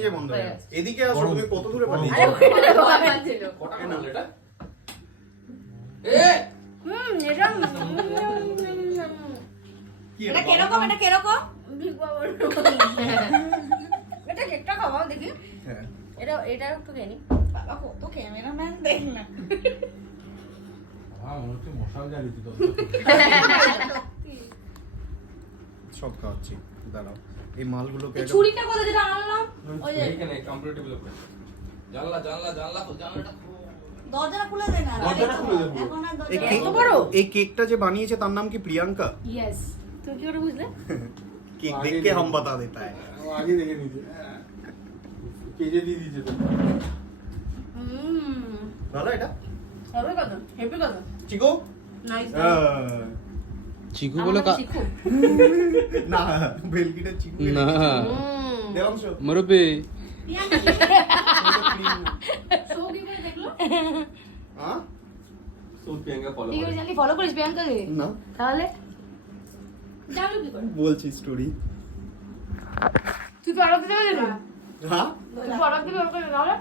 নিজে বন্ধ হয়ে গেছে। এদিকে আসো, তুমি কত দূরে পাঠিয়েছো? কটা মাল এটা? এটা কি এটা কিরকম? এটা কিরকম? এটা কেকটা খাওয়াও দেখি। হ্যাঁ, এটা একটু খেয়ে নি। বাবা কত ক্যামেরাম্যান দেখ না। মনে হচ্ছে মশাল জ্বালিয়েছি তো। সব খাওয়াচ্ছি, দাঁড়াও। এই মালগুলোকে এই ছুরিটা কোথায় যেটা আনলাম? ওই যে এইখানে কমপ্লিট টেবিল উপরে। জানলা খুল, জানলাটা খুল। দরজাটা খুলে দে না। দরজাটা খুলে দে পুরো। এখন আর এই দরজা কেক এত বড়? এই কেকটা যে বানিয়েছে তার নাম কি প্রিয়াঙ্কা? ইয়েস। তুমি কি করে বুঝলে? केक देख के हम बता देता है। আগে দেখে নিয়েছে। কেজে দিয়ে দিয়েছে তো। ভালো এটা? হবে কত? হেভি কত? চিকো? নাইস। চিকু বলে কা না, বেলকিটা চিকু। না দেবাংশ। মরবে শো কি করে দেখলো? হ্যাঁ? সুদ প্রিয়াঙ্কা ফলো কি করে করে। জানলি ফলো করিস প্রিয়াঙ্কাকে? না, তাহলে জানো কি করে? বলছি স্টোরি। তুই ফলো দিতে পারলি না? হ্যাঁ? তুই ফলো দিবি ওকে তাহলে?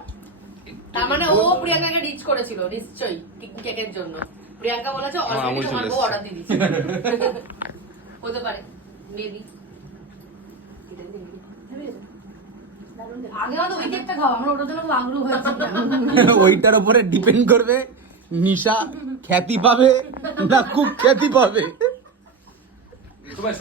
তার মানে ও প্রিয়াঙ্কাকে রিচ করেছিল নিশ্চয়ই কেকের জন্য। প্রিয়াঙ্কা বলেছে অলরেডি আমুল তোমার চলে বউ অর্ডার দিয়ে দিয়েছে। হতে পারে মেবি। আগে আমাদের ওই কেকটা খাও, আমরা ওটার জন্য খুব আগ্রহ হয়েছে। ওইটার উপরে ডিপেন্ড করবে নিশা খ্যাতি পাবে না কুক খ্যাতি পাবে।